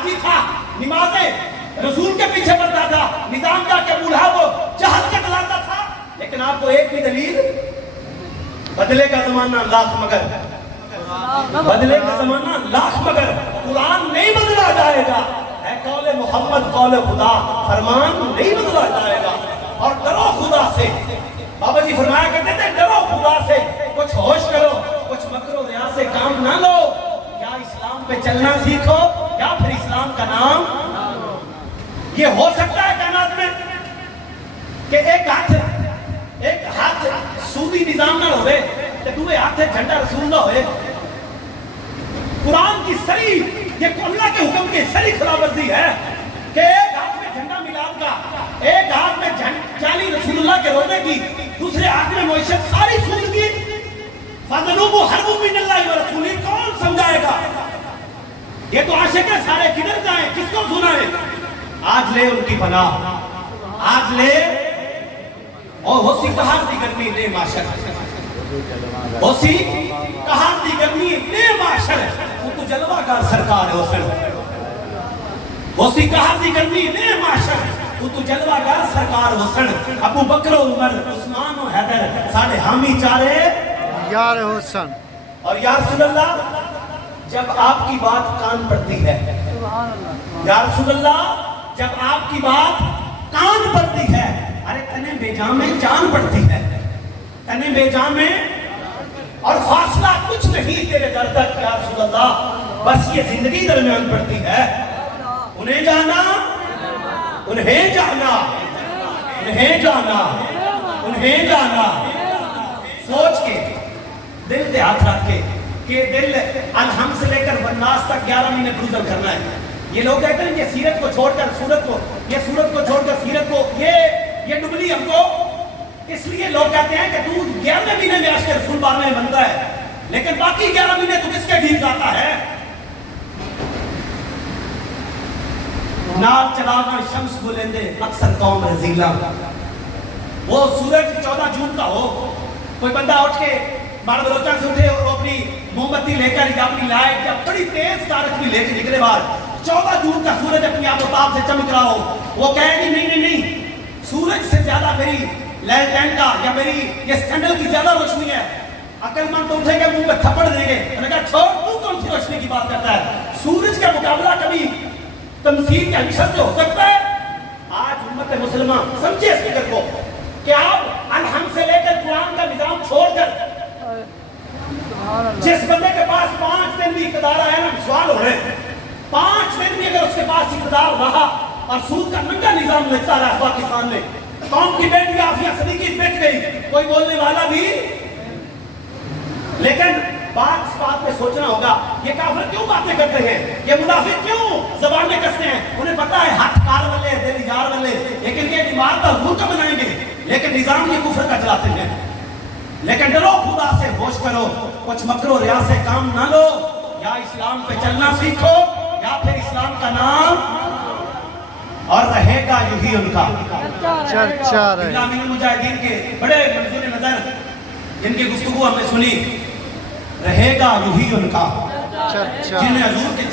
हाजी था, नमाजें रसूल के पीछे पढ़ता था, निजाम का के बूढ़ा वो जहाज के चलाता था, लेकिन आपको एक भी दलील, बदले का जमाना लाख मगर, बदले का जमाना लाख मगर, कुरान नहीं बदला जाएगा, है कौले मोहम्मद कौले खुदा, फरमान नहीं बदला जाएगा। और डरो खुदा से, बाबा जी फरमाया करते थे डरो खुदा से, कुछ होश करो, कुछ मकरो रिया से काम ना लो, या इस्लाम पे चलना सीखो या फिर इस्लाम का नाम। ये हो सकता है कायनात में कि एक हाथ सूदी निजाम ना होवे ते दूसरे हाथ झंडा रसूल ना होए। कुरान की सही, ये अल्लाह के हुक्म की सही खिलाफवर्जी है कि एक हाथ में झंडा मिलाद का, एक हाथ में जाली रसूलुल्लाह के रोज़े की, दूसरे हाथ में मोइशत सारी सूद की। फज़लुबु हरबु मिनल्लाहि व रसूलिही, कौन समझाएगा? ये तो आशिक है सारे, किधर जाएं, किसको सुनाएं? आज ले उनकी पनाह, आज ले और होसी कहां दी गर्मी ले माशर, होसी कहां दी गर्मी ले माशर, वो तो जलवागार सरकार है हुसैन। होसी कहां दी गर्मी ले माशर, वो तो जलवागार सरकार हुसैन। अबू बकर उमर उस्मान और हैदर साढ़े हामी चारे यार हुसैन। और या रसूलल्लाह, जब आपकी बात कान पड़ती है, या रसूलल्लाह, जब आपकी बात कान पड़ती है, अरे तने बेजाम में जान पड़ती है, तने बेजाम में, और फासला कुछ नहीं तेरे दर तक या रसूलल्लाह, बस ये जिंदगी दरमियान पड़ती है। उन्हें जाना, उन्हें जाना, उन्हें जाना, उन्हें जाना, सोच के दिल पे हाथ रख के दिल अलहम से लेकर वन्नास तक 11 महीने गुजर करना है। ये लोग कहते हैं ये सीरत को छोड़कर सूरत को, ये सूरत को छोड़कर सीरत को, ये डुबली हमको, इसलिए लोग कहते हैं कि तू 11वें महीने में आशिक रसूल 12वें में बनता है, लेकिन बाकी 11 महीने तू किसके गीत गाता है? नाक चलाना शम्स बुलंदे अक्सर कौम रजीला। वो सूरज 14 जून का हो, कोई बंदा उठ के बाल बलोचा से उठे और अपनी मोमबत्ती लेकर या अपनी लाइट या बड़ी तेज तारक भी लेकर निकले बाहर, 14 जून का सूरज अपनी आफताब से चमक रहा हो, वो कहेगी नहीं नहीं नहीं, सूरज से ज्यादा मेरी लैंड का या मेरी ये स्कैंडल की ज्यादा रोशनी है। अकलमंद तो उठेंगे, मुंह पे थप्पड़ देंगे, मैंने कहा छोड़, तू कौन सी रोशनी की बात करता है? सूरज का मुकाबला कभी तमसील के अक्षर से हो सकता है? आज उम्मत मुसलमान समझे इस फिक्र को कि आप अलहम से लेकर कुरान का निजाम छोड़कर, जिस बंदे के पास 5 दिन भी इक़्तिदार आया ना, सवाल हो रहे हैं, 5 दिन भी अगर उसके पास इक़्तिदार रहा और सूद का नंगा निजाम लगता रहा पाकिस्तान में, कौम की बेटी आफिया सदीकी बेच गई, कोई बोलने वाला भी। लेकिन बात पे सोचना होगा, ये काफिर क्यों बातें करते हैं, ये मुनाफिक क्यों ज़बान में कसते हैं? उन्हें पता है हाथ कार वाले दिल यार वाले, लेकिन ये दिमाग का हुक्म का बनाएंगे, लेकिन निजाम ये कुफर का चलाते हैं। लेकिन डरो खुदा से, होश करो, कुछ मकरो रिया से काम ना लो, या इस्लाम पे चलना सीखो या फिर इस्लाम का नाम, और रहेगा यही उनका चर्चा रहे। इमाम मुजाहिदीन के बड़े मंजूर नजर जिनकी गुफ्तगू हमने सुनी, रहेगा यही उनका चर्चा, जिन्हें हजूर के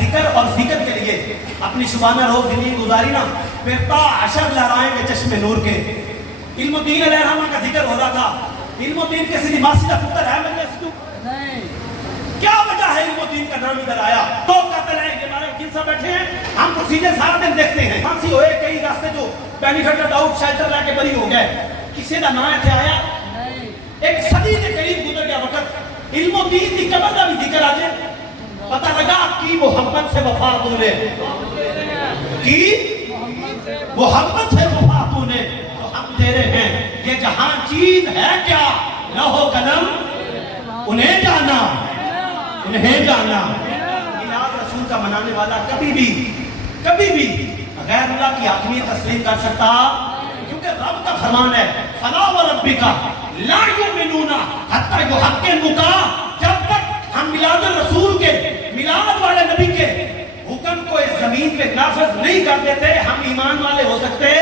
जिक्र और फिक्र के लिए अपनी शुबाना रोज जिंदगी गुजारी ना, फिर अशर लहराएंगे चश्मे नूर के। इल्मुद्दीन अलैहिर्रहमा का जिक्र हो रहा था, इल्मुद्दीन के सीधी मासी का पुत्र है नहीं, क्या वजह है इल्मुद्दीन का नाम इधर आया? तो कत्ल है, ये हमारे वकील साहब बैठे हैं, हम प्रोसीजर सारा दिन देखते हैं, फांसी होए कई रास्ते जो बेनिफिट ऑफ डाउट शेल्टर लाके बरी हो गए, किसी का नाम इत्थे आया नहीं। एक सदी के करीब गुजर गया वक्त, इल्मुद्दीन की कबर का भी जिक्र आ जाए, पता लगा कि मोहब्बत से वफा तूने की, मोहब्बत से वफा तूने, तो हम तेरे हैं, ये जहां चीज है क्या, लौहो कलम, उन्हें जाना, उन्हें जाना। मिलाद रसूल का मनाने वाला कभी भी गैर अल्लाह की हाकिमियत तस्लीम कर सकता, क्योंकि रब का फरमान है, फला व रब्बिका ला युमिनूना हत्ता युहक्किमुका, जब तक हम मिलाद रसूल के, मिलाद वाले नबी के हुक्म को इस जमीन पे नाफिज नहीं कर देते, हम ईमान वाले हो सकते